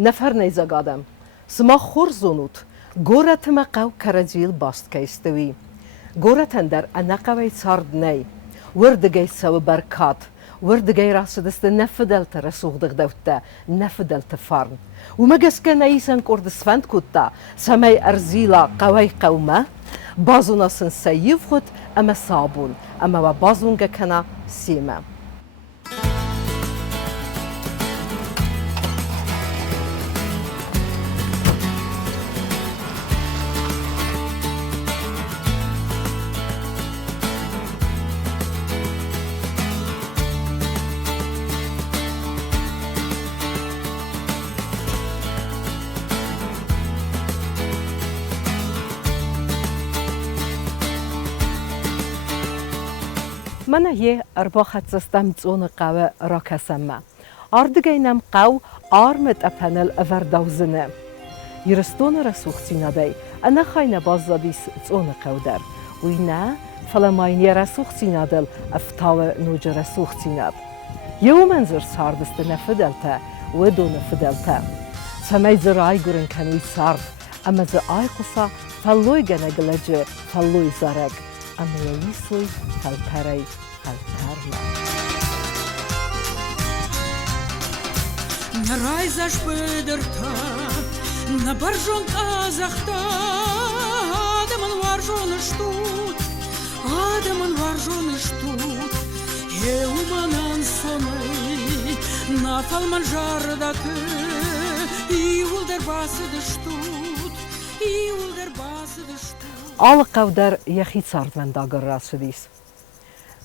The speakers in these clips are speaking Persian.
نفر نیزگادم سما خور زونوت گورت ما قو کرجیل باست کیستوی گورتن در انقوی سارد نی وردگی سو برکات وردگی راسدست نفدلت رسوغدغ دوتا نفدلت فارن ومجس كان يسن كورد سفند كوتا سماي أرزيلا قوي قومة بازونا سن سيفخت أما صابون أما بازونجا كنا سيما من هی ارباخت زستم زون قوه را کسمه. آردگینم قو آرمت اپنل اوردوزنه. یرستون رسوختینا دی. انا خاینه بازدادیس زون قو در. وینا فلماینی رسوختینا دل افتاو نوج رسوختینا. یو منظر ساردست نفدلته و دو نفدلته. سمی زرای گرن کنوی سارد. اما زرای قصا فلوی گنگلجه فلوی زرگ. اما یویسوی فلپری فلپرمه. Нарайзаш пыдырта, на баржон казахта, адамын варжоны штут, адамын варжоны штут, еуманан соны, на фалман жардаты, иулдар басыды штут, иулдар басыды штут. Alle قودر یخی سرد من داغل راسدیس.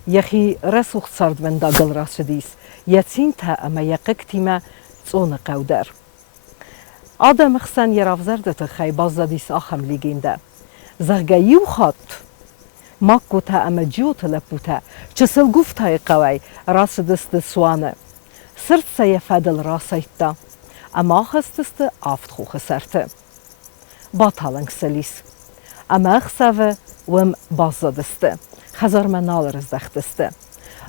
یخی رسوخ سرد من داغل راسدیس. یتین تا اما یقکتیمه زون قودر. آدم خسن یرافزرده خی بازدیس آخم لیگینده. زغگیو خات. ماکو تا اما جیوت لپوته. چسل گفتای قوی راسدست سوانه. سرد سیه فدل راسیتا. اما خستست آفت خو خسرته. باطالنگ سلیس. اما خسوه وم بازدسته. خزار منال رزدختسته.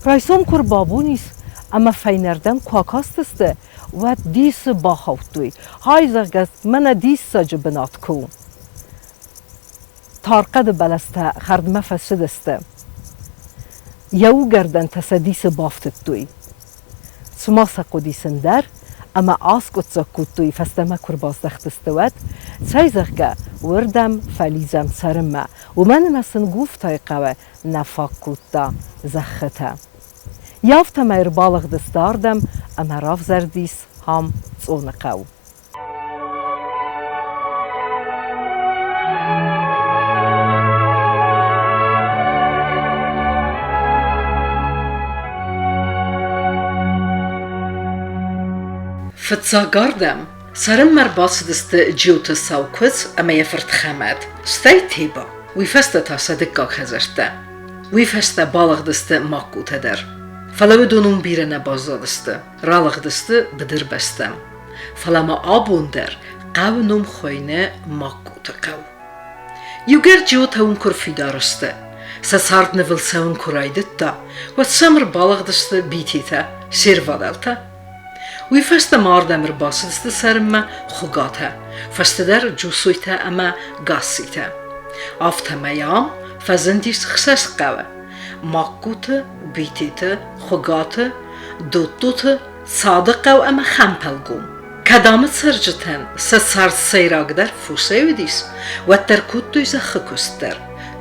رایسوم کر بابونیس اما فینردن کواکاستسته و دیس باخوتوی. های زرگز من دیس ساجه بنات کو. تارقد بلسته خردمه فسدسته. یو گردن تصدیس بافتت توی. سماسا قدیسن در اما آسکت زکوتوی فستمه کر بازدختسته ود سایزغگه وردم فلیزم سرمه و من مسن گفتای قوه نفاکوتا زخته. یافتم ایر بالغ دستاردم اما راف زردیس هم زون قو. فتزاگاردم سرم مر باسدست جیوت ساوکوز اما یفرت خمد ستی تیبا وی فسته تا صدقا خزرته وی فسته بالغ دست ماکوته در فلو دونم بیرنه بازدسته رالغ دست بدر بستم فلما آبون در قو نم خوینه ماکوته قو یوگر جیوت اون کر فیدارسته سسارد نول سون کرایدت تا و سمر بالغ دست بیتیته سیر وادلته وی فسته ماردمر باسدست سرمه خوگاته فسته در جوسویته اما گاسیته آفته میام فزندیس خسس قوه ماکوته بیتیته خوگاته دوتوته صادقه و اما خمپلگوم کدامت سرجتن سسارد سیراگ در فوسه ویدیس و ترکوت دوی زخکست در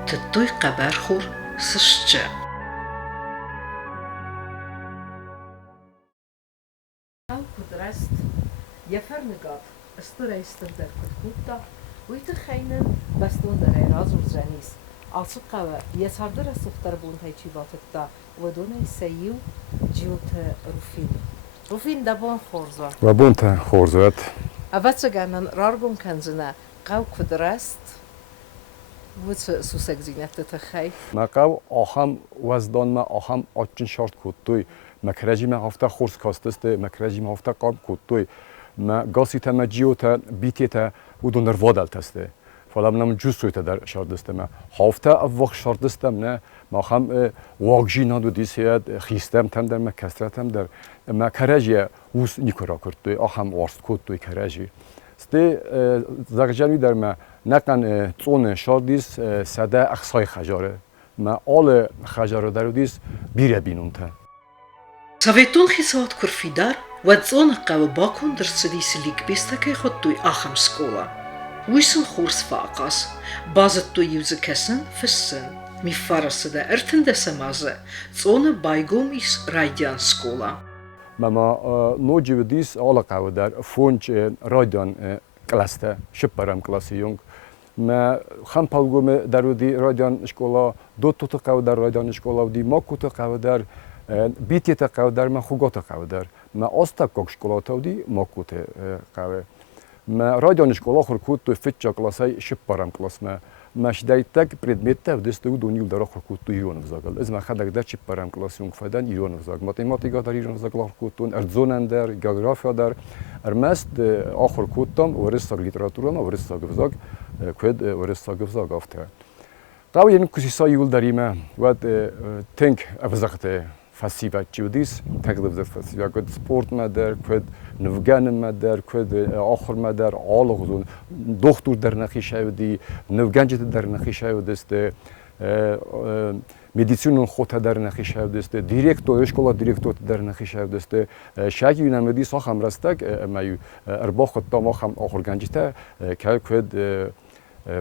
تدوی قبر خور سشجه Kudrest, je vernegat, stureister der kutkuta, uit de geinen bestond er een razorzenis. Als ook we, je sarder is toch daar boont hij chivatetta, we doen hij seiu, jiut rufin. Rufin da bon forza. We boont horzet. A wat ze gaan rargon kanzena, gauw kudrest, wat ze zo sexinette te geef. Maar gauw aham وزدان ما aham آتشن شارت کتوی. مکرجی ما هفته خورس کاستسته مکرجی ما هفته قاب کتوی ما گاسی تا ما جیو تا بیتی تا ودون روادل تسته فلام نم جوسوی در شاردستم هفته افوق شاردستم نه ما هم واقعی نادو دیسیاد خیستم تام در ما کسرتم در ما کراجی وس نیکورا کرد توی آهم وارست کود توی کراجی سته زغجانی در ما نکن تون شاردیس سده اخسای خجاره ما آل خجاره درودیس بیره بینونته سویتون خیسات کرفیدار و تون قو باکون در سدیس لیک بیسته که خود توی آخم سکولا ویسن خورس فاقاس بازت توی یوزه کسن فسن می فرسده ارتنده سمازه تون بایگومیس رایدیان سکولا ماما نوجي بديس على قاودر فونج راديان كلاسته شبرم كلاسيونج ما خم بالقوم درودي راديان شكولا دو تو قاودر راديان شكولا ودي ما كوت قاودر بيتي قاودر ما خوغات قاودر ما استا كوك شكولا تودي ما كوت قاوه ما راديان شكولا خور كوت تو فيتشا كلاسي شبرم كلاس ما شدايتك предметте вдесту до нил дара хуркуту ирон взагал из ма хадак да чип парам классиунг фадан ирон взаг математика дар ирон взагал хуркутун эрзонандер география дар эрмаст ахур кутам орисаг литературана орисаг взаг квед орисаг взаг афта тав ен кусиса юл дарима ват тенк авзагте فسیوت جودیس تقریبا زد فسیوت کد سپورت مادر کد نوگان مادر کد آخر مادر آلوغزون دکتر در نخیشایودی نوگانجت در نخیشایودست медицину خود در نخیشایودست دیرکتور اشکال دیرکتور در نخیشایودست شاگی نمیدی ساخم راستک میو ارباخ تا ما هم آخر گنجته که کد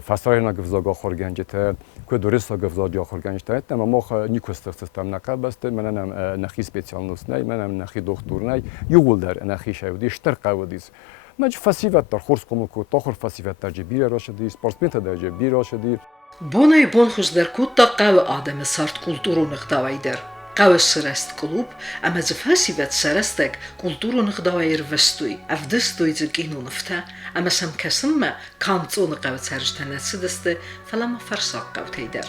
فساینا گفزاگ آخر گنجته که درست گفزاگ آخر گنجته اما ما نیکوست سیستم نکرد بسته منم نخی سپیشالنوس نی منم نخی دکتر نی یول در نخی شایودی شتر قودیس ماج فسیوت در خورس کمکو تاخر فسیوت در جبیر راشدی سپورتمنت در جبیر راشدی بونای بون خوش در کود تا قو آدم سرد کلتورو نخداوی در قو سرست کلوب اما زفاسیوت سرستک کلتورو نخداوی روستوی افدستوی زگینو نفته اما سم کسم ما کانتون قو سرشتنه سدسته فلما فرساق قو تیدر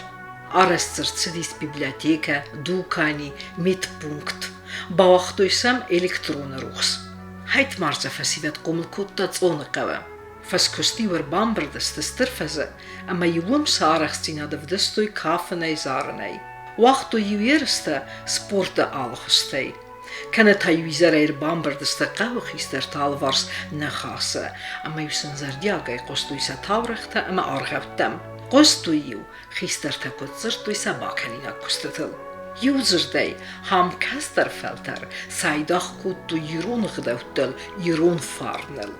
آرستر سدیس بیبلیاتیکا دوکانی میت پونکت با وقتوی سم الکترون روخس هایت مارزا فسیوت قومل کود تا تون قوه فسكستي وربان بردست استرفزه اما يوم سارخستينا دفدستوي كافناي زارناي وقتو يويرستا سبورت آلخستي كانت هاي ويزارة يربان بردست قاوخيستر تالوارس نخاسه اما يوسن زردياغي قستوي ستاورختا اما آرغبتم قستوي يو خيستر تاكوت زرتوي سباكنينا كستتل يو زردي هم كستر فلتر سايداخ كوتو يرون غدوتل يرون فارنل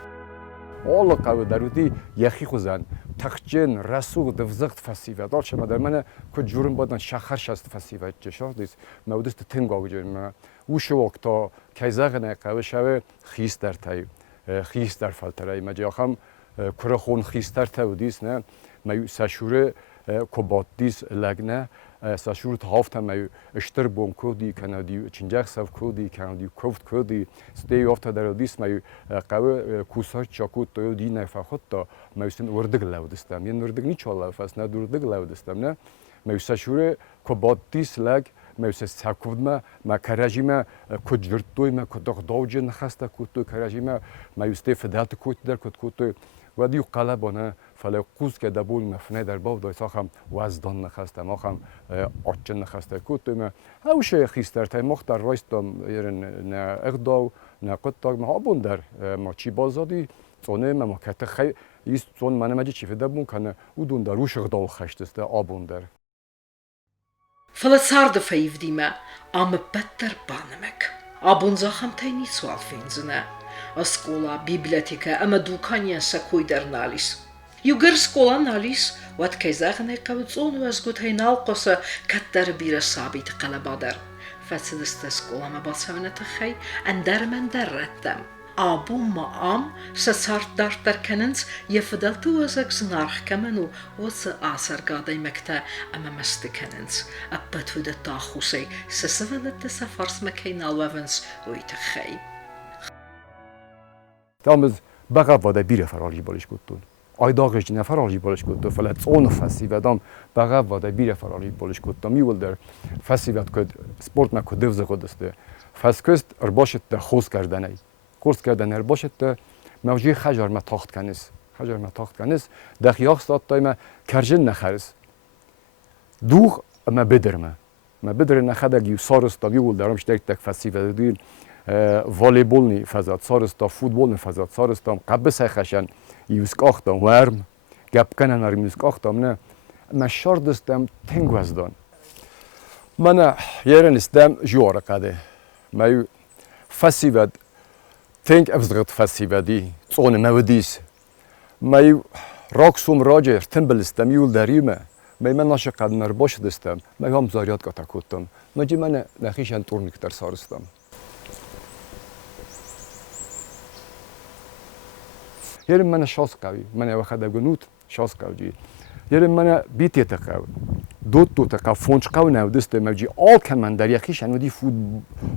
آل قوی درودی یخی خوزن تخجن رسوق دفزخت فسیوت آل شما در من که جورم بادن شخر شست فسیوت جشار دیس مودست تنگاو جن ما وش وقتا کیزاغ قوی شوه خیس در تای خیس در فلترای مجا خم کرخون خیس در تای دیس نه ما سشوره کبات دیس لگنه ساشورت هافت هم اشتر بون کودی کنادی چنجاق سف کودی کنادی کوفت کودی ستی هافت در دیس می قوی کوسار چاکوت تو دی نفخت تا میستن وردگ لودستم یه وردگ نیچ الله فاس نه وردگ لودستم نه می ساشور کبات دیس لگ می ساکود ما کراجیم کجرتوی ما کداغ داوجن خسته کودو کراجیم می استی فدات کود در کود و دیو قلبانه فلای قوز که دبول مفنه در باب دای ساخم وزدان نخسته ما خم آچن نخسته کود ما هاوش خیستر تای مختار رایستم یرن نه اقداو نه قطع ما آبون در ما چی بازادی تونه ما کته خی ایست تون من ماجی چی فدبون کنه ودون در روش اقداو خشتسته آبون در فلسارد فیفدیمه ام بتر بانمک آبون زاخم تای سوال فینزنه اسکولا بیبلیاتیکا اما دوکانیا سکوی در نالیس یوگر سکولا نالیس وات کیزاغنه قوتزون وزگوت هی نالقصه کتر بیر ثابت قلبادر فسدست سکولا ما باسونه تخی اندر من در ردم آبو ما آم سسارت دارت در کننز یفدلتو وزگ زنارخ کمنو وز آسر گادای مکتا اما مست کننز ابتو ده تاخوسی سسولت سفارس مکی نالوونز وی تخی تامز بقى ودا بير فرالي بالش كوتون ايداغش نه فرالي بالش كوتو فلات اون فسيفادام بقى ودا بير فرالي بالش كوتو ميول در فسيفات كود سپورت ما كود دفز قدسته فسكست ارباشت خوس کردنی کورس کردن ارباشت موجی خجر ما تاخت کنس خجر ما تاخت کنیس دخیاخ سات تایم کرجن نخرس دوغ ما بدرمه ما بدر نخدا گیو سارستا بیول درام شتک تک فسیو دی والیبال نی فزاد سارستا فوتبال نی فزاد سارستا قبل سخشن یوسک آختم ورم گپ کنن ورم یوسک آختم نه ما شاردستم تنگوزدان من یارن استم جوار قده ما یو فسیو تنگ افزرت فسیو دی زون مودیس ما یو راکسوم راجر تنبل استم یول دریمه من ناشه قد مرباش دستم هم زاریات کتا کتم مجی من نخیشن تورنیکتر سارستم یرم من شاس قوی من وقت گنوت شاس قوی یرم من بیتی تقو دوت تقو فونچ قو نو دستم مجی آل کمان در یخیشن ودی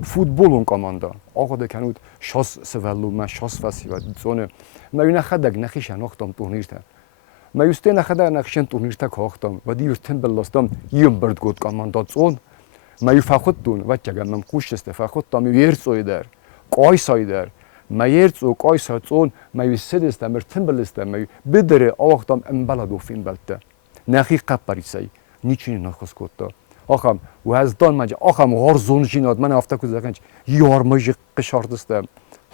فوتبال اون کاماندا آقا ده کنود شاس سوالو من شاس فسی و زونه من نخدگ نخیشن وقتم تورنیکتر ما یوسته نخدا نخشن تورنیرتا کاختم و دیو تنبل لاستم یوم برد گود کاماندات زون ما یو فخود دون و چگم من کوش است فخود تام یرسوی در قای سای در ما یرسو قای ساتون ما یو سد است مر تنبل است ما بدره آختم ام بلدو فین بلته نخی قپریسی نیچین نخوس کوتا آخم و از دان ماج آخم غار زون جیناد من افتا کو زکنج یار ماج قشاردستم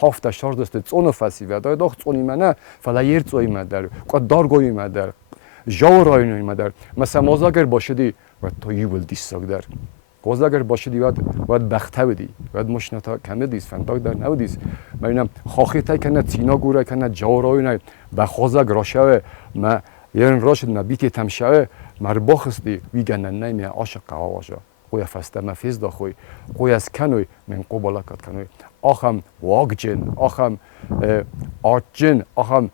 هفته شاردست زون فسیو دای داخت زونی منه فلا یرسوی مدر قد دارگوی مدر جاورای مدر مثلا مازاگر باشدی و تو یول دیساگ در مازاگر باشدی واد بخته بدی واد مشنتا کمه دیس فنداگ در نودیس میبینم خاخی تای کنه تینا گوره کنه جاورای نه بخوازاگ راشه ما یارن راشد نبیتی تمشه مرباخستی ویگن نمی عاشق آواجا قوی فسته مفیز داخوی قوی از کنوی من قبالکات کنوی آخم واگجن آخم آرجن آخم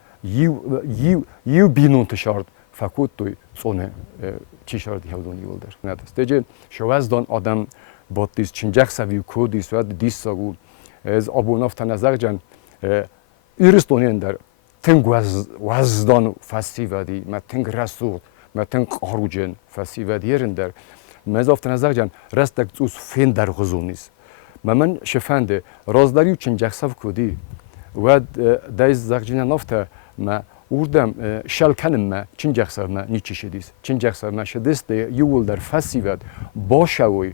یو بینون تشارد فکوت توی صونه چی شارد هودون یول در ندست دیگه شوازدان آدم با دیس چنجخ سویو کودیس و دیس ساگو از آبوناف تنظر جن ایرستونین در تنگ وزدان فسی ودی ما تنگ رسول ما تنگ قاروجن فسی ودیرن در مزافت نظر جن رستک زوز فین در غزونیس من شفنده رازداری و چنجخ سو کودی و دایز زغجینا نافته ما اوردم شل کنم ما چنجخ سو ما نیچی شدیس چنجخ سو ما شدیست یول در فسی ود باشوی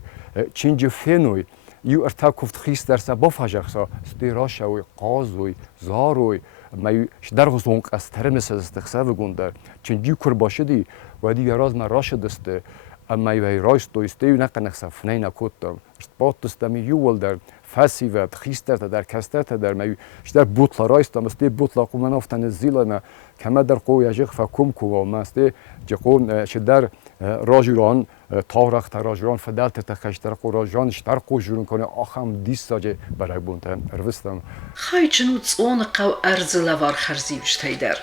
چنج فینوی یو ارتا کفت خیس در سا بافاجخ سا ستی راشوی قازوی زاروی ما در غزون از ترمس استخساو گوندر چنجی کر باشدی و دیگه راز ما راشدسته اما یوی رایست و استیو نکنه صفنه نکوتم باتستم یول در فسی و خیستر در کستر در میو در بوتلا رایستم استی بوتلا قومن افتن زیلنا کما در قوی اجخ فکم کو ما استی جقون شدر راجران تارخ تراجران فدالت تخشتر قو راجران شتر قو جورن کنه آخم دیساجه برای بونتم اروستم خای جنود اون قو ارز لوار خرزیوشتای در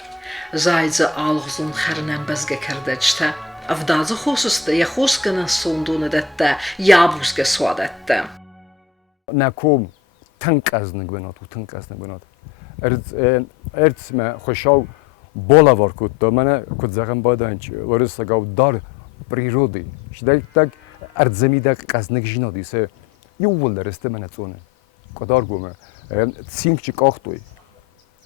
زایز آلغزون خرنم بزگه کرده جتا افدازı خوسست ya خوسکنه سوندونه دته یا بوسکه سوادته نکوم تنک از نگونات و تنک از نگونات ارز ما خوشاو بالا وار کود من کود زغم بادنچ ورس گاو دار природы شدای تک ارزمی دک از نگجینا دیسه یول درسته من زونه کدار گومه سینک چی کاختوی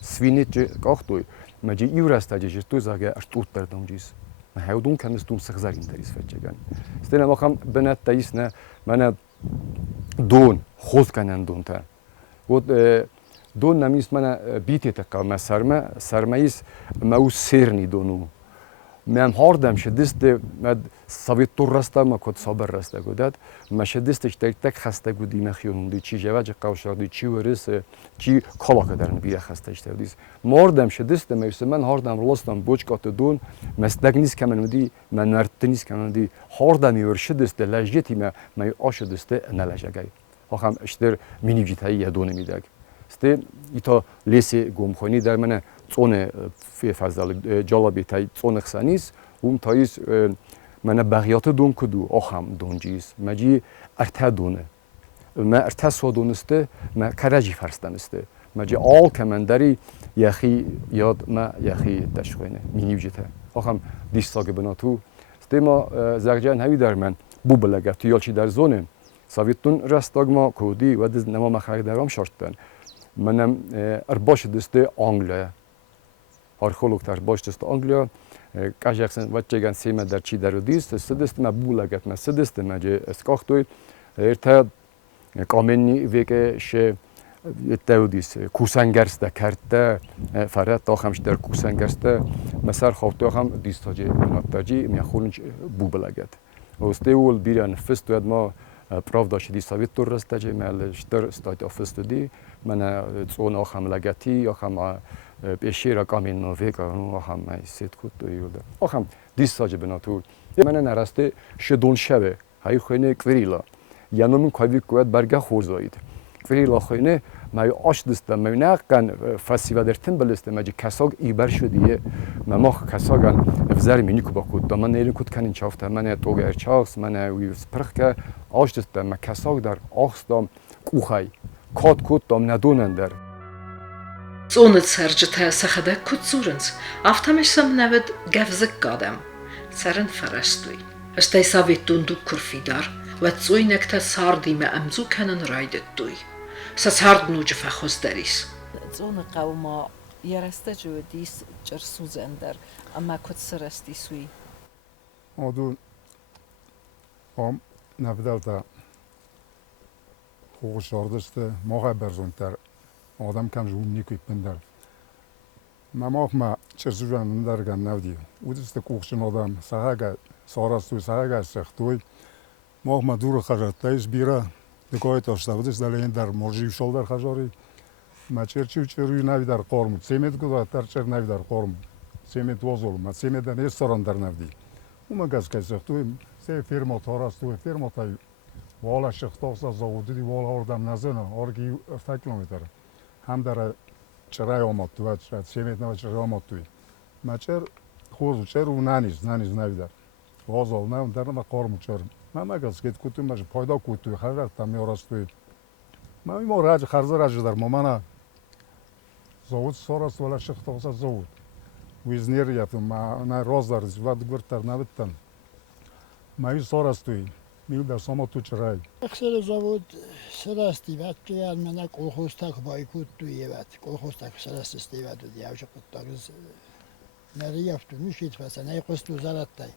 سوینیت چی کاختوی مجی یورسته جی تو زاگه اشتوت بردم جیس ما هودون کنست دوم سخزارین دریس فتجگان استنا ما خم بنات تایس نه من دون خوز کنن دون تا و دون نمیست من بیتی تکا ما سرمایس ما او سرنی دونو من هاردم شدست مد سویت تو رستا ما کد صبر رستا گودد ما شدستش تک خسته گودی مخیونم دی چی جواج قوشاردی چی ورس چی کلا کدرن بیه خسته اشته دیس ماردم شدست میشه من هاردم رلاستم بوچ کات دون مستگ نیست که من دی من نرت نیست که من دی هاردم یور شدست لجتی ما آش دست نلجگای آخام اشتر مینی جیتایی دونه میدگ است ایتا لیسی گمخونی در من زونه فی فضل جالبی تای زونه خسانیس اون تایس من بقیات دون کدو آخام دونجیس مجی ارتا دونه ما ارتا سودونسته ما کراجی فرستانسته مجی آل کمندری یخی یاد ما یخی تشخونه مینیوجته آخام دیستاگ بناتو است ما زرجان هایی در من بو بلگه تویالچی در زونه سویتون رستاگ ما کودی و دز نما مخارج درام شرطن منم ارباش دسته archeolog tár bostest Anglia kažaksen vatjegan sema dar chi darudis sedest ma bulagat ma sedest ma je skachtoy erta kamenni veke she تودیس کوسنگرست کرده فرات آخامش در کوسنگرست مثلا خواهد هم دیستاجی مناتاجی میخورنج بوبلگد استیول بیرن فست و ما правда شدی سویت تور رستاجی مالشتر استاد افست دی من زون آخام لگتی آخام بیشتر کامین نویک آخام سیت کود یوده آخام دیستاجی بناتور من نرسته شدون شبه های خونه کریلا یانومن کاوی کوت برگه خورزاید کریلا خونه ما آش دست ما نکن فسیو در تن بلسته ما جی کساگ ایبر شدیه ما کساگن افزار منی کو باکود دا من نیرن کود کنین چافته من توگ ارچاس من ویس پرخ که آش دست ما کساگ در آخس دام کوخای کات کود دام ندونن در زونت سرجته سخده کود زورنز افتمش سم نود گفزک قادم سرن فرستوی اشتای ساویت دوندو کرفیدار و تزوی نکتا ساردی ما امزو کنن رایدت دوی سسارد نوج فخوز دریس. زون قوما یرسته جو دیس جرسوزن در اما کد سرستی سوی. آدو آم نبدل تا خوش شاردسته موقع برزون تر آدم کم جون نیکی پندر. ما چرسوزن مندر گن نودی. ودست کوشن آدم سعی سارستوی سعی سختوی ما دور خرد تایس بیرا دکایت داشته بودست دلیل در مرجی شال در خجاری ما چرچوی نوی در قارم سیمت گذار در چر نوی در قارم سیمت وازول ما سیمت در رستوران در نودی اون گاز کسی توی سه فرما تاراست توی فرما تای والا شخصاست زاودی دی والا آردم نزنه آرگی 7 کیلومتر هم در چرای آمد تو سیمت نوی چرای آمد توی ما چر خوز چر و نانیز نوی در وازول نوی در ما قارم چرم ما گاز کت کوتوی ماش پایدا کوتوی خرج تامی آراستوی ما میمون راج خرج در مامانا زود سراست ولی شخص توسط زود ویزنیر یافت ما نه راز در زود گرت نبودن ما این سراستوی میل در ساما تو چرای اکثر زود سراستی وقت که من کلخوز تاک بایکوت توی وقت کلخوز تاک سراست استیواد دیوش قطعاز نریافت میشید فسن ای قصد وزارت تای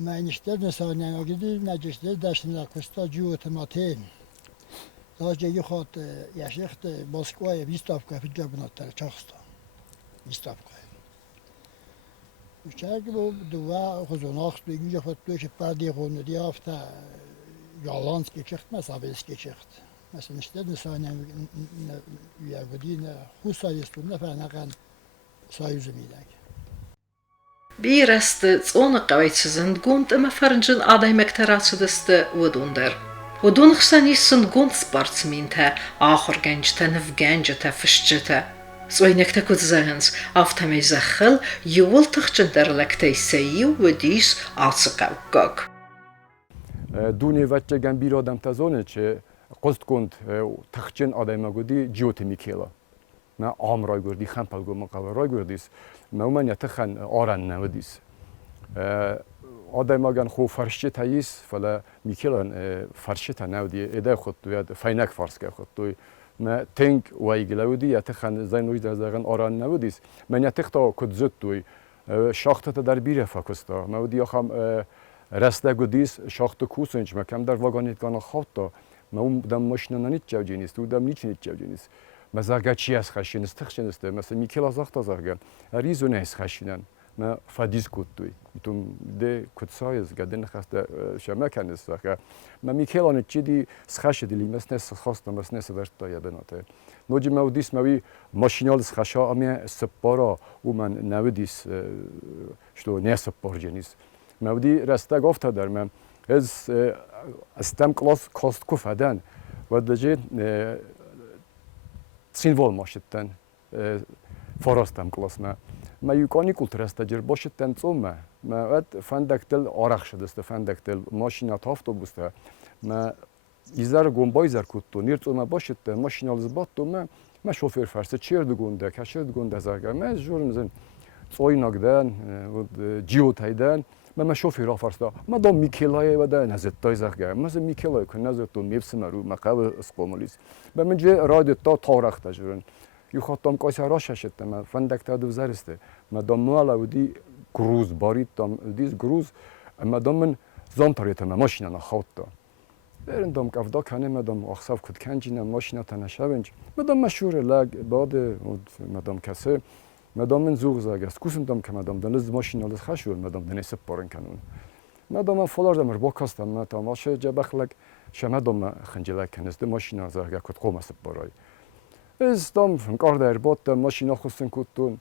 ما اینشتر نسانیان آگیدی نجشتر داشتن لکستا جوت ماتین داشته خود یشخت باسکوی بیستافکا فیجا بناتر چاخستا بیستافکا چرا که دو خزوناخت بگیج خود توش پردی خونری افته یالانسکی چخت مثلا بیسکی چخت مثلا اینشتر نسانیان یابدی نه خوصایستون نفرنقن سایوز میدنگ بیرست زون قویت زندگوند اما فرنجن آدای مکترات دست ودوندر ودون خشتنی سندگوند سپارتسمین تا آخر گنج تا نف گنج تا فشج تا زوی نکتا کود زهنز آفتمی زخل یول تخچن در لکتی سیو و دیس آسقاو گاگ دونی وچه گن بیر آدم تزونه چه قصد کند تخچن آدای مگودی جیوت میکیلا ما آم رای گردی خمپل گو مقاله رای گردیس ما من یتخن آرن نودیس آدم مگن خو فرشته تاییس فلا میکلن فرشته نودی ایده خود توید فینک فرس که خود توی ما تنگ وای گلودی یتخن زین وی دزگن آرن نودیس من یتختا کد زد توی شاخت در بیره فکستا ما ودی آخام رسته گودیس شاخت کوسنج ما کم در واگانیت گانا خاطا ما اون دم ماشین ننیت جوجینیست تو دم نیچ نیت جوجینیست مثلا چی از خشینست تخشینست مثلا میکل از وقت زرگن ریزو نیست خشینن ما فدیز کود توی میتونم ده کد سایز گدن خسته شما کنست که ما میکل آن چیدی سخش دیلی مثلا خواستم مثلا سوارت تایا بناته نوجی مودیس موی ماشینال سخشا امی سپارا و من نودیس شلو نه سپار جنیس مودی راسته گفت در من از استم کلاس کاست کفدن و دجی سینوال ماشتن فراستم کلاس ما یکانی کلترست تجربه باشتن تومه ما ات فندکتل آرخ شدست فندکتل ماشینات آفتوبوسته ما ایزار گنبایزار کتو نیرت ما باشتن ماشینال زبات تومه ما شوفر فرسته چیرد گونده کشرد گونده زرگه ما جور مزن صوی نگدن جیو تایدن ما شوفر فرسته ما دام میکلای و ده نزد تای زرگه مثلا میکلای که نزد تو میفسم رو مقابل اسقاملیس به من جه راد تا تارخ تجربه خاطم کاسه راش شده ما فندک تا دو زرسته ما دام مالا ودی گروز بارید دام دیز گروز ما دام من زام تریت ما ماشینا نخواد دا برن دام کفدا کنه ما دام آخساف کد کنجینا ماشینا تنشابنج ما دام مشهور لگ بعد ما دام کسه ما دام من زوغ زاگست کوسم دام که ما دام دنز ماشینا لز خشول ما دام دنیس پارن کنون ما دام فولار دام رو باکستم ما تا ماشه جبخلک شما دام خنجلک کنست ماشینا زاگ کد قوم است برای از دام کار در باد ماشینا خستن کدتون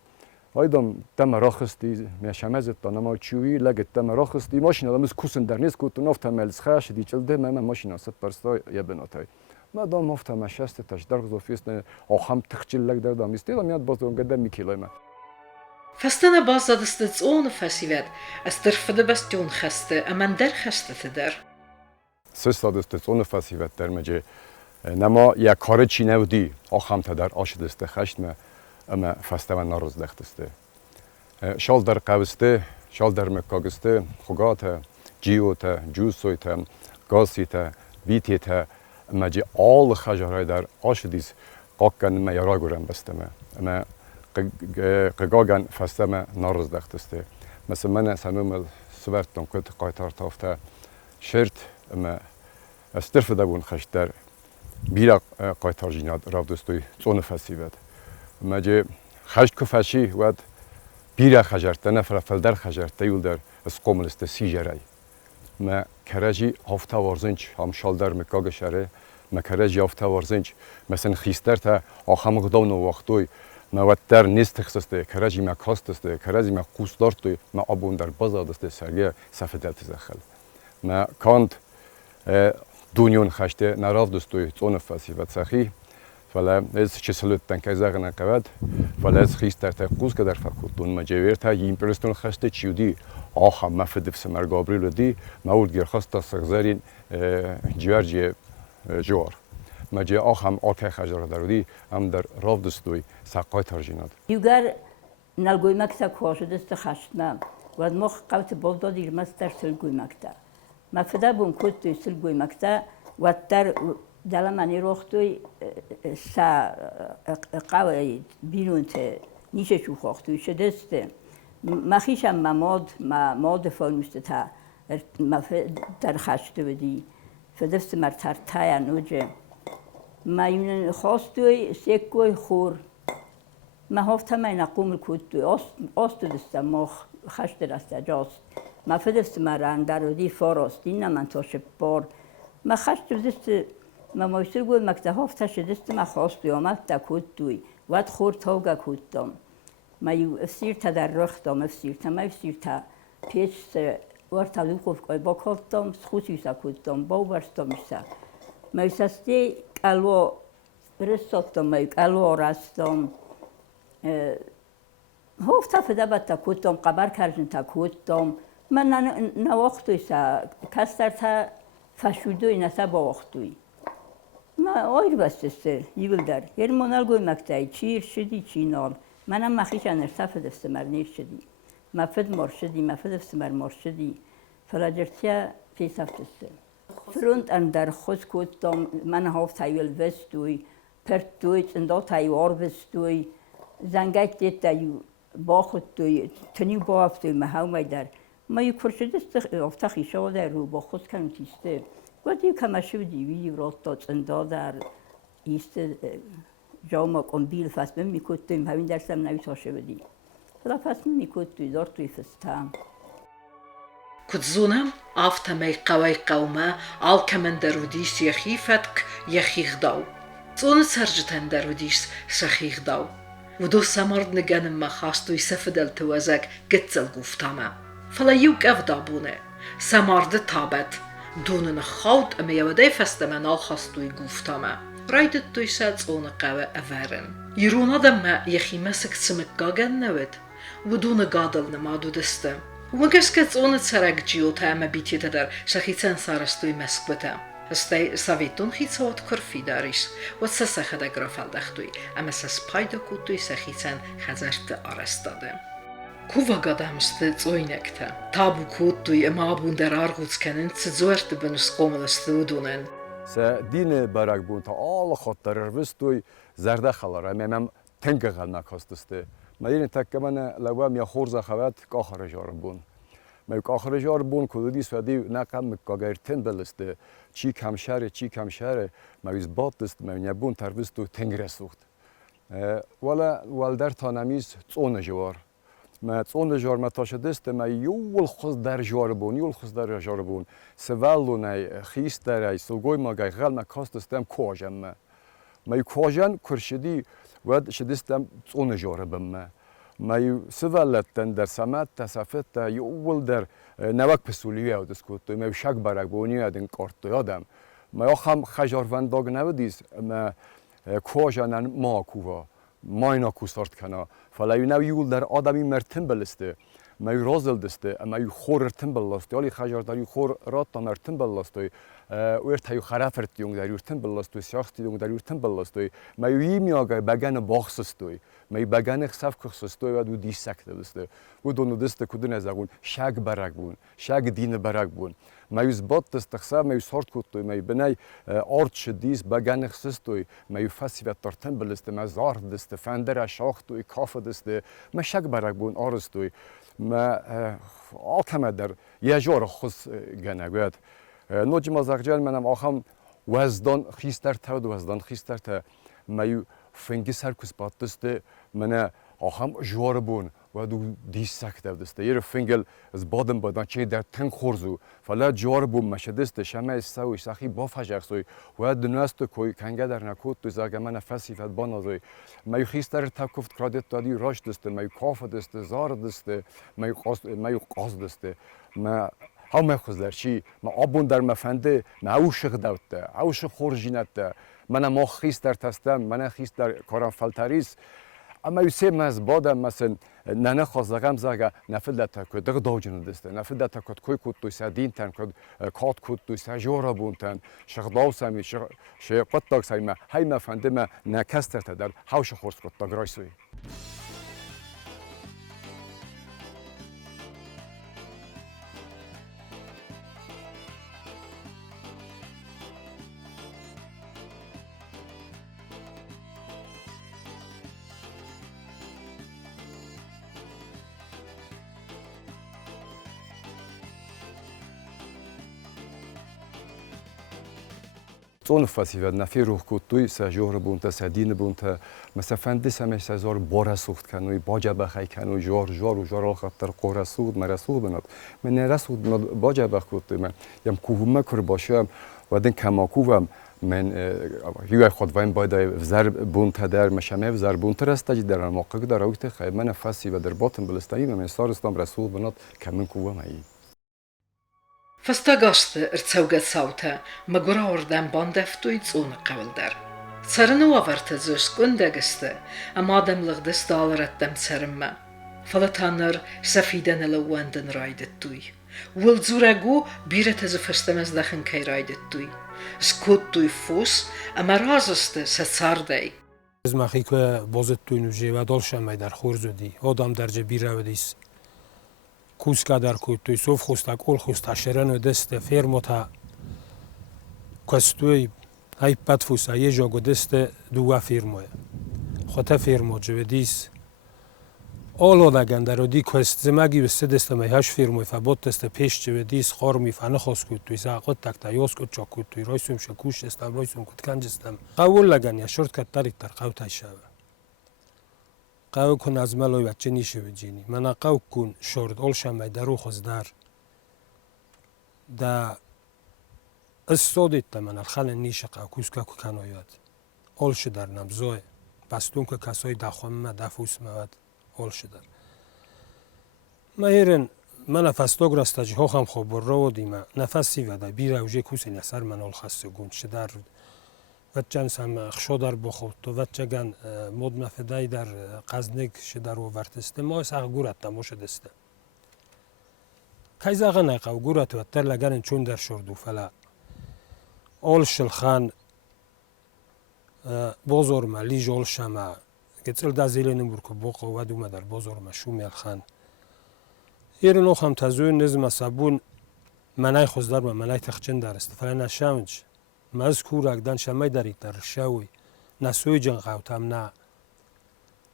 هایدام دم راخستی میشمزت تا نما چوی لگت دم راخستی ماشینا دام از کوسن در نیست کدتون افت ملز خش دیچل ده من ماشینا سپرستا یه بناتای ما دام افت مشست تاش در غزوفیست آخام تخچل لگ در دام است دام یاد باز اون قدم میکیلای ما فستنا باز دست اون فسیوت از طرف ده بس جون خسته اما در خسته تدر سه دست اون فسیوت در مجه نما یا کار چی نودی آخام تا در آش دست خشت ما اما فسته و ناروز دختسته شال در قوسته شال در مکاگسته خوگاته جیوته جوسویته گاسیته بیتیته مجه آل خجارای در آش دیز قاکن ما یارا گرم بسته ما اما قگاگن فسته ما ناروز دختسته مثل من سنوم سوارتون کت قایتار تافته شرط اما استرف دبون خشت در بیرا قایتار جیناد راو دستوی زون فسیوت مجه خشت کفشی ود بیرا خجرت نفر فلدر خجرت یول در اسقوم لست سیجرای ما کرجی هفته ورزنج هم شال در مکاگ شره ما کرجی هفته ورزنج مثلا خیستر تا آخام گداون وقتوی ما ود در نیست خسته کرجی ما کاستسته کرجی ما قوسدار توی ما آبون در بازادسته سرگه صفحه دلت زخل ما کاند دنیون خشته نراف دستوی زون فسیوت سخی فلا از چسلوت تنکای زغنا قواد فلا از خیستر تا قوس که در فکوتون مجاور تا ایمپرستون خسته چیودی آخام مفدف سمر گابریل دی ماول گرخواست تا سغزارین جیارجی جوار مجا آخام آرکای خجار درودی هم در راف دستوی ساقای ترجیناد یوگر نلگوی مکتا کواش دست خشتم و مخ قوت بولدا دیر مستر سلگوی مکتا مفدا بون کد توی سلگوی مکتا و در دلمانی روختوی سا قوی بیرون ته نیشه چو خوختوی شدسته مخیشم ماد فانوسته تا در خشته بدی فدفت مرتر تایا نوجه ما یون خواستوی سیکوی خور ما هفتم این نقوم کدوی آست دسته ما خشته دسته جاست ما فدفت مرندر و دی فاراست این من تا شبار ما خشته دسته ما مایستر گوی مکته هفتش دسته ما خواستوی آمد تا کدوی ود خور تاوگا کدام ما یو افسیر تا در رخ دام افسیر تا ما افسیر تا پیچ ورتا لوکوف که با کدام خوشی سا کدام با ورستم سا ما یستی کلو رستم ما کلو راستم هفته فدا بات کدام قبر کردن تا کدام من نوقتوی سا کستر تا فشودوی نسا با وقتوی ما آیر بستسته یول در یر منال گوی مکتای چیر شدی چینال منم مخیش انرساف دستمر نیر شدی مفد مرشدی مفد دستمر مرشدی فلاجرتیا پیساف دسته فرونت اندر خوز کدام من هاف تایول وستوی پرت دوی چندال تایوار وستوی زنگک دیت تایو باخت دوی تنیو بافتوی محاومای در ما یو کرشدست افتخی شو در رو با خوز کنم تیسته وقتی کماشو دیوی رات چندا در ایست جامع قنبیل فصل میکردیم همین درسم نوی تاشه بدی فلا فصل میکردیم دار توی فستم کدزونم آفتمی قوی قومه آل کمن درودیش یخیفتک یخیغ داو زون سرجتن درودیش سخیغ داو و دو سمرد نگنم ما خواستوی سفدل توزک گتزل گفتامه فلا یوک افدابونه سمرد تابت دونن خود اما یودای فستم ناخواستوی گفتامه راید توی ساعت اون قوه افرن یرون آدم ما یخی مسک سمک گاگن نوید و دون گادل نمادو دسته و مگسکت اون سرک جیوتا اما بیتیت در شخیцен سارستوی مسک بته استی سویتون خیصوت کرفی داریش و سسه خدا گرافل دختوی اما سس پایدا کتوی شخیцен خزرت آرستاده کووا گادامست زوینکته تابو کتوی اما بون در آرغوز کنن زورت بنس قوملستو دونن دین برگ بون تا آل خاطر روستوی زرده خلاره مم تنگل نکاستسته مدین تک من لوام یا خورز خوات کاخر جارم بون ما کاخر جار بون کدودی سودی نقم کاگر تنبلسته چی کم شهر ما ویز باتست ما نبون تروست و تنگره سوخت ولا والدر تانمیز صون جوار ما صون جوار ما تاشدست ما یول خود در جوار بون سوالو نه خیست درای سوگوی ما گای غل ما کاستستم کاجم ما کاجن کرشدی ود شدستم صون جوار بم ما سوالتن در سمت تصفت یول در نوک پسولیه و دسکوت ما شک برگ بونی ادن کارت یادم ما خم خجارونداگ نودیس ما کاجنن ما کووا ماینا کوسارت کنا فلای نو یول در آدمی مرتم بلسته ما رازل دسته ما خور تنبل لاسته ولی خجار داری خور رات تا مرتم بلاسته ویر تایو خرافرت یونگ در یورتن بلاسته سیاختی یونگ در یورتن بلاسته ما یی میاگه بگن باخسستوی ما بگن خسف کخسستوی و دو دیسک دسته و دو ندسته کدن از اون شگ برگ بون شگ دین برگ بون ما یوز بات دستخساب ما یوز هارت کوتوی ما بنای آرد شدیس بگن خسستوی ما یو فسیوت ترتن بلسته ما زار دسته فندر شاختوی کاف دسته ما شگ برگ بون آرستوی ما آتمه در یه جور خص گنگوید نوچ مازاقجال منم آخام وزدان خیستر تا ما یو فنگی سرکوس بات دسته من آخام جوار بون و دو دیسک دسته یه فنگل از بادم بادن چه در تن خورزو فلا جوار بون مشدسته شمه سوی سخی بافجر سوی و دنست کوی کنگه در نکوت تو زاگ من فسی فد بانازوی ما یو خیستر تکفت کرادت دادی راش دسته ما یو کاف دسته زار دسته ما یو قاز دسته ما هم خوزدر چی ما آبون در مفنده ما اوشق دوته اوشق خورجینت من ما خیستر تستم من خیستر کارم فلتریس اما یوسف مز بادم مثلا نه خواستم زاگه نفل دت دغ داوجن دسته نفل دت کوی کوت تو سدین تن کات کوت تو سجورا بونتن شغداو سمی شقت داگ سیما هی مفندم نکستر در هاوش خورس کوت داگ رایسوی صون فسیفت نفی روح کوتوی سجور بونتا سدین بونتا مثلا فندس همش سزار بار سوخت کنوی باجا بخای کنوی جار خاطر قرا سود مرسود بنات من نرسود بنات باجا بخوت من یم کووم کر باشم و دن کماکوم من یه خود وین باید وزر بونتا در مشامه وزر بونتا رسته در موقع در وقت خیلی من فسی و در باطن بلستایی من سارستم رسول بنات کمن کووم ای فستاگاشت ارتسوگت ساوته مگورا اردن باندفتوی صون قولدر سرنو آورتزوش گندگسته اما آدم لغدست آلردم سرمه فلتانر سفیدن لواندن رایدتوی ولزورگو بیرتزو فستمز دخن کی رایدتوی سکوتوی فوس اما رازسته سساردهی از مخی که بازتوی نوجه و دالشم می در خورزودی آدم درجه بیرودیس کوسکا در کوتوی صوف خوستا کل خوستا شرن و دست فرموتا کستوی های پتفوسا یه جاگو دست دوه فرموه خواه فرمو جودیس آلا دگن در دی کست زمگی بسته دست می هش فرموه فبات دست پیش جودیس خار می فنه خواست کوتوی زاقت تک تایاس کت چا کوتوی رایسوم شکوش دستم رایسوم کت کنج دستم قول لگن یا شرط کت دارید در قوتای شوه قاو کن از ملوی بچه نیشه بجینی من قاو کن شورد اولشم بای درو خوزدار دا استودیت دا من الخل نیشه قاو کوسکا که کنایاد اولش در نمزوی بستون که کسای دخوام دفوس مواد اولش در مهیرن من فستاگ راستجی ها هم خواب رو دیما نفسی ودا بیر اوجه کوسین اثر من اول خسته گون شدر وچن سم خشو در بخوت تو وچگن مود مفدای در قزنگ شدر و ورتسته ما ساق گورت تموش دسته کایزاغه نقو گورت و تر لگن چون در شردو فلا اول شلخان بازار مالی جول شما گتل دازیل نمبر کو بوق و دو مدر بازار مشوم الخان ایرنو هم تزوین نظم صابون منای خوزدار و منای تخچن در است فلا نشامج مذکور اگدان شمای دارید در شوی نسوی جن قوتم نه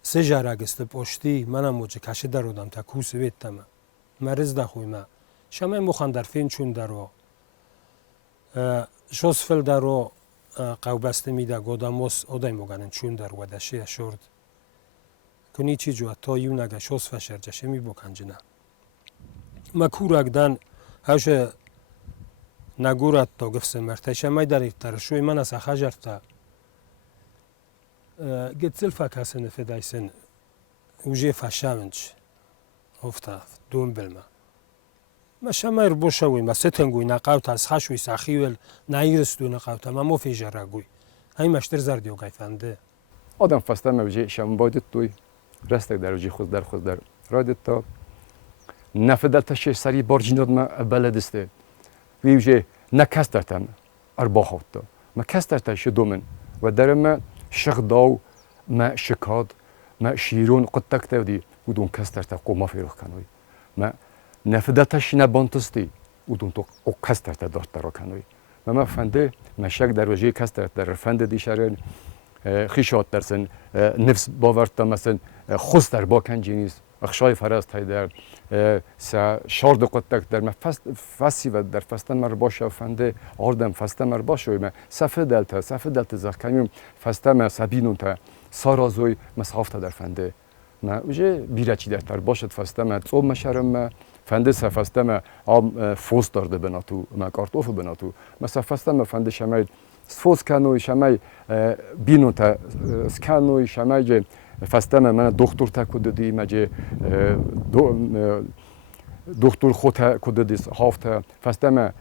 سه جارگست پشتی منم موجه کشی درودم تا کوس ویتم مرز دخوی ما شما مخاندر فین چون درو شوسفل درو قوبسته میده گوداموس اودای موگانن چون در ودشی اشورد کنی چی جو تا یو نگه شوس فشرجشه می بکنجنه مکورگدن هاش نگورت تا گفت مرتش ما در ترشوی من از خجرت گتزل فکاسن فدایسن وجه فشامنج افتا دوم بلما ما شمایر بوشوی ما ستنگوی نقاوت از خشوی سخیول نایرستو نقاوت ما مو فی جراگوی های مشتر زردیو گایفنده آدم فسته موجه شم بایدت توی رستک در وجه خود در رادت تا نفدل تشه سری بارجیناد ما بلدسته ویوجه نکسترتم ارباخوت تا ما کسترتش دومن و در ما شغداو ما شکاد ما شیرون قطک تودی ودون کسترت قوما فیروخ کنوی ما نفدتش نبانتستی ودون تو او کسترت داشت درو کنوی ما فنده ما شک در وجه کسترت در فنده دیشارن خیشات درسن نفس باورت مثلا خوست در باکن جینیز اخشای فراز تای در شارد قطک در ما فسی و در فستن مر باشه فنده آردم فستن مر باشه ما صفه دلتا زخکمیم فستن ما سبینون تا سارازوی مسافت در فنده ما وجه بیرچی در تر باشد فستن ما صوب مشرم ما فنده سفستن ما آم فوز دارده بناتو ما کارتوف بناتو ما سفستن ما فنده شماید سفوز کنوی شمای بینو تا سکنوی شمای جه فستم من دکتر تا کدی مجه دکتر خود کدی هفته فستم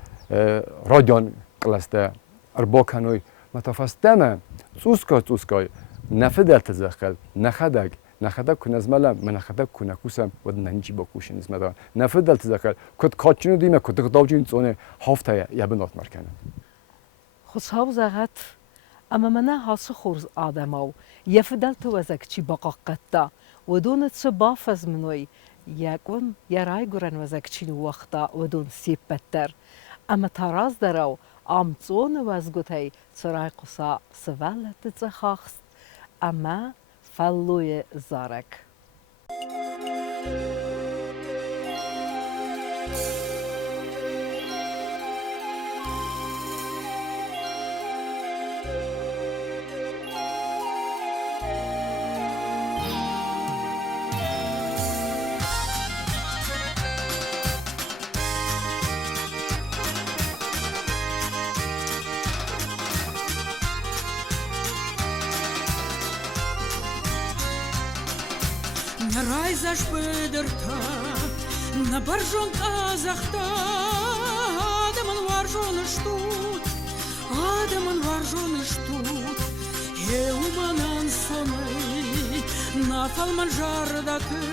رادیان کلاسته اربا کنوی متا فستم سوسکای نفدل تزخل نخدک کن از ملم من نخدک کنه کوسم و ننجی با کوشن از مدا نفدل تزخل کد کاتچینو دیمه کد داوجین زونه هفته یابنات مرکنه خصهاو زغت اما منه هاسو خورز آدماو یفدل تو وزک چی باقاقتا و دونت سو بافز منوی یکون یرای گرن وزک چی وقتا و دون سیب بتر اما تاراز درو آمتزون وزگوتی سرای قصا سوالت زخاخست اما فلوی زارک Райзаш пыдырта, на баржон казахта, адамын варжоны штут, адамын варжоны штут. Еуманан сонай, на фалман жардаты,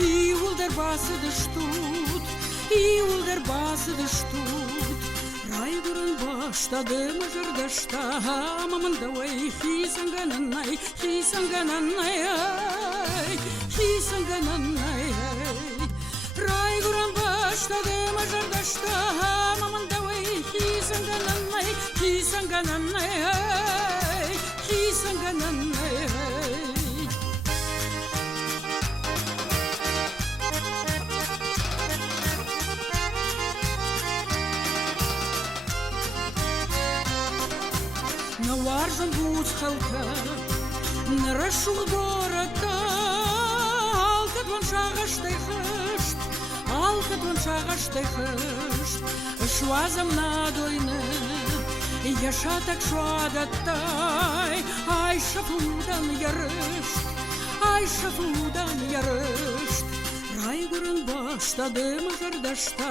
и улдер басыды штут, и улдер басыды штут. Райгурын баштады мыжырдашта, мамын давай хисангананай, хисангананай. Райгурын баштады мыжырдашта, мамын давай хисангананай, хисангананай. Варжан буц халка, на рашул гората, алкат вон шагаштай хышт, швазам надойны, яшатак швадаттай, ай шафудан ярышт, райгурын баштады мыжырдашта,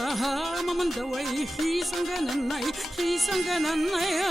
мамын давай хисангананай, хисангананай.